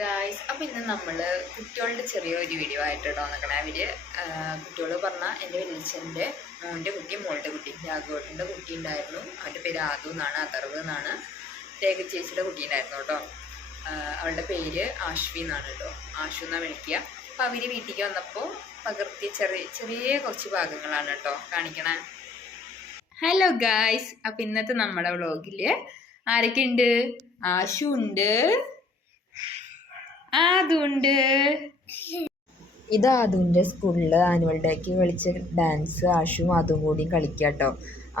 Guys, അപ്പോൾ ഇന്ന് നമ്മൾ കുട്ടികളുടെ ചെറിയൊരു വീഡിയോ ആയിട്ടോ നിൽക്കണേ. കുട്ടികൾ പറഞ്ഞാൽ എൻ്റെ വലിയച്ഛൻ്റെ മോൻ്റെ കുട്ടി മോളുടെ കുട്ടി രാഘവട്ടിൻ്റെ കുട്ടി ഉണ്ടായിരുന്നു. അവൻ്റെ പേര് ആദു എന്നാണ്, അതർവ് എന്നാണ്. രേഖ ചേച്ചിയുടെ കുട്ടി ഉണ്ടായിരുന്നു കേട്ടോ. അവളുടെ പേര് ആശ്വി എന്നാണ് കേട്ടോ. ആശു എന്നാണ് വിളിക്കുക. അപ്പോൾ അവർ വീട്ടിലേക്ക് വന്നപ്പോൾ പകർത്തിയ ചെറിയ കുറച്ച് ഭാഗങ്ങളാണ് കേട്ടോ കാണിക്കണേ. ഹലോ ഗായ്സ്, അപ്പോൾ ഇന്നത്തെ നമ്മുടെ വ്ളോഗിൽ ആരൊക്കെ ഉണ്ട്? ആശു ഉണ്ട്, അതുണ്ട്. ഇത് അതുൻ്റെ സ്കൂളിൽ ആനുവൽ ഡേക്ക് കളിച്ച ഡാൻസ് ആഷുവും അതും കൂടി കളിക്കുക കേട്ടോ.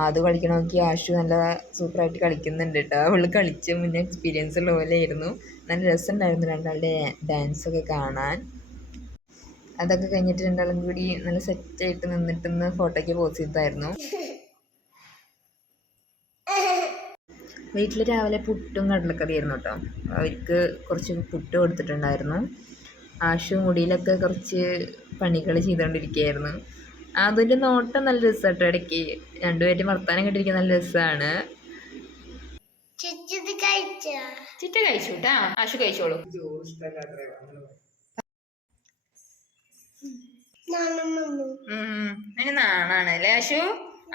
അത് കളിക്കണമെങ്കിൽ ആഷു നല്ല സൂപ്പറായിട്ട് കളിക്കുന്നുണ്ട് കേട്ടോ. അവൾ കളിച്ച് മുന്നേ എക്സ്പീരിയൻസ് ഉള്ള പോലെ ആയിരുന്നു. നല്ല രസമുണ്ടായിരുന്നു രണ്ടാളുടെ ഡാൻസൊക്കെ കാണാൻ. അതൊക്കെ കഴിഞ്ഞിട്ട് രണ്ടാളും കൂടി നല്ല സെറ്റായിട്ട് നിന്നിട്ടൊന്ന് ഫോട്ടോയ്ക്ക് പോസ്റ്റ് ചെയ്തായിരുന്നു. വീട്ടിൽ രാവിലെ പുട്ടും കടലക്കറിയായിരുന്നു കേട്ടോ. അവർക്ക് കുറച്ച് പുട്ട് കൊടുത്തിട്ടുണ്ടായിരുന്നു. ആഷു മുടിയിലൊക്കെ കുറച്ച് പണികൾ ചെയ്തുകൊണ്ടിരിക്കുകയായിരുന്നു. അതിൻ്റെ നോട്ടം നല്ല രസമാണ് കേട്ടോ. ഇടയ്ക്ക് രണ്ടുപേരും വർത്താനം കണ്ടിരിക്കാൻ നല്ല രസമാണ്. ചിറ്റ കഴിച്ചു കേട്ടാ. ആഷു കഴിച്ചോളൂ. അതിന് നാണാണ് അല്ലേ ആഷു?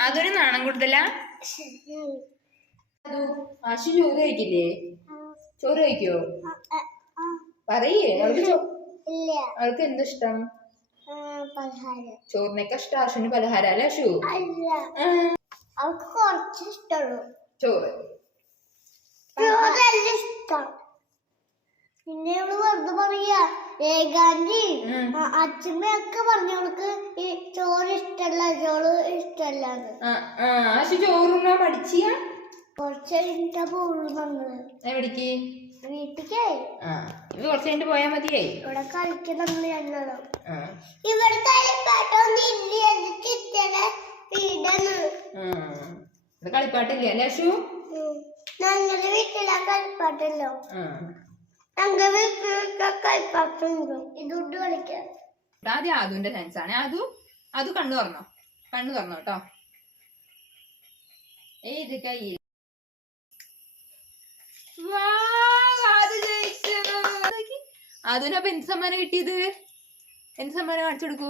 അതൊരു നാണം കൂടുതലാ. ആശു ചോറ് കഴിക്കില്ലേ? ചോറ് കഴിക്കോ? പറയേ. അവൾക്ക് എന്താ ഇഷ്ടം? ചോറിനൊക്കെ ഇഷ്ടം ആശുവിന് പലഹാരം അല്ലേ ആശു? അവൾക്ക് കുറച്ച് ഇഷ്ടമുള്ളൂ ചോറ്. ഇഷ്ടം. പിന്നെ അവള് വെറുതെ പറയാ. ഏകാന്റി അച്ഛമ്മയൊക്കെ പറഞ്ഞവൾക്ക് ഈ ചോറ് ഇഷ്ടമല്ല, ചോറ് ഇഷ്ടമല്ലാന്ന്. ആശു ചോറുണ്ണാ പഠിച്ചിയ കുറച്ച് കഴിഞ്ഞിട്ടാ പോകുള്ളൂ നമ്മള് എവിടേക്ക്? വീട്ടിക്കേ. ഇത് കുറച്ച് കഴിഞ്ഞിട്ട് പോയാ മതിയേ. ഇവിടെ കളിക്കാൻ നമ്മൾ രണ്ടാളും. ഇവിടെ കളിപ്പാട്ടില്ലേ അല്ലേ ആശു? ഞങ്ങളുടെ വീട്ടിലാ കളിപ്പാട്ടല്ലോ. ഞങ്ങളുടെ വീട്ടിലൊക്കെ കളിപ്പാട്ടുണ്ട്. ഇതുകൊണ്ട് കളിക്കാൻ. ആദ്യം ആദുവിന്റെ ചാൻസ് ആണ്. അത് കണ്ണു തുറന്നോ കേട്ടോ. ഏത് കൈ? അതിനപ്പൊ എന്ത് സമ്മാനം കിട്ടിയത്? എന്ത് സമ്മാനം കാണിച്ചു കൊടുക്കൂ.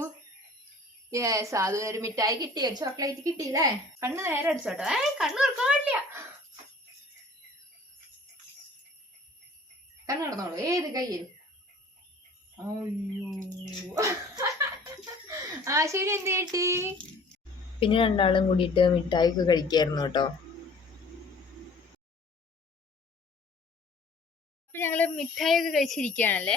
യെസ്, അതിന് ഒരു മിഠായി കിട്ടി, ഒരു ചോക്ലേറ്റ് കിട്ടിയില്ലേ? കണ്ണ് നേരെ അടിച്ചോട്ടോ. കണ്ണ് തുറക്കാൻ പാടില്ല. കണ്ണ് നടന്നോളൂ. ഏത് കയ്യിൽ? ആശുവിന് എന്ത് കിട്ടി? പിന്നെ രണ്ടാളും കൂടിയിട്ട് മിഠായി ഒക്കെ കഴിക്കായിരുന്നു കേട്ടോ. ഞങ്ങള് മിഠായി ഒക്കെ കഴിച്ചിരിക്കുകയാണല്ലേ.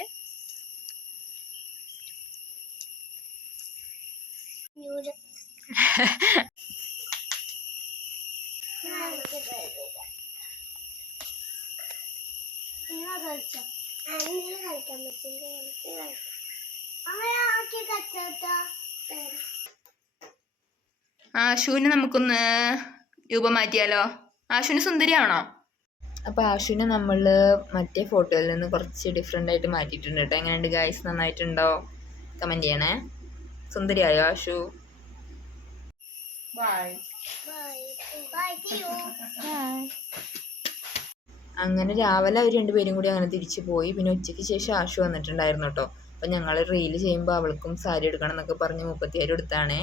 ആശുവിനെ നമുക്കൊന്ന് രൂപം മാറ്റിയാലോ? ആശുവിന് സുന്ദരിയാണോ? അപ്പോൾ ആഷുവിനെ നമ്മൾ മറ്റേ ഫോട്ടോയിൽ നിന്ന് കുറച്ച് ഡിഫറെൻ്റ് ആയിട്ട് മാറ്റിയിട്ടുണ്ട് കേട്ടോ. എങ്ങനെയുണ്ട് ഗായ്സ്? നന്നായിട്ടുണ്ടോ? കമൻറ്റ് ചെയ്യണേ. സുന്ദരിയായോ ആഷു? അങ്ങനെ രാവിലെ അവർ രണ്ടുപേരും കൂടി അങ്ങനെ തിരിച്ചു പോയി. പിന്നെ ഉച്ചയ്ക്ക് ശേഷം ആഷു വന്നിട്ടുണ്ടായിരുന്നു കേട്ടോ. അപ്പം ഞങ്ങൾ റീല് ചെയ്യുമ്പോൾ അവൾക്കും സാരി എടുക്കണം എന്നൊക്കെ പറഞ്ഞ് 36 എടുത്താണേ.